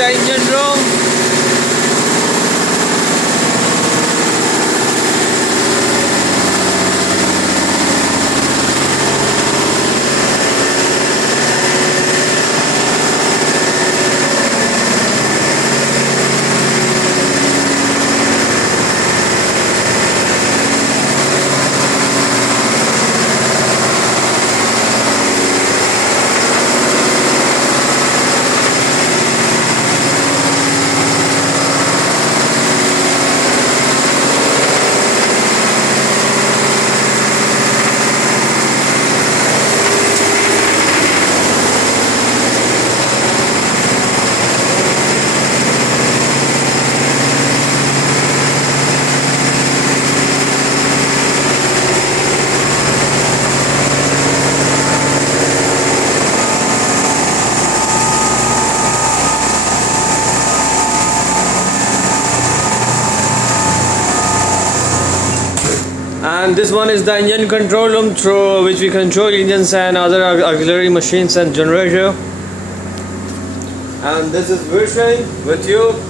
the engine room. And this one is the engine control room through which we control engines and other auxiliary machines and generator. And this is Vishay with you.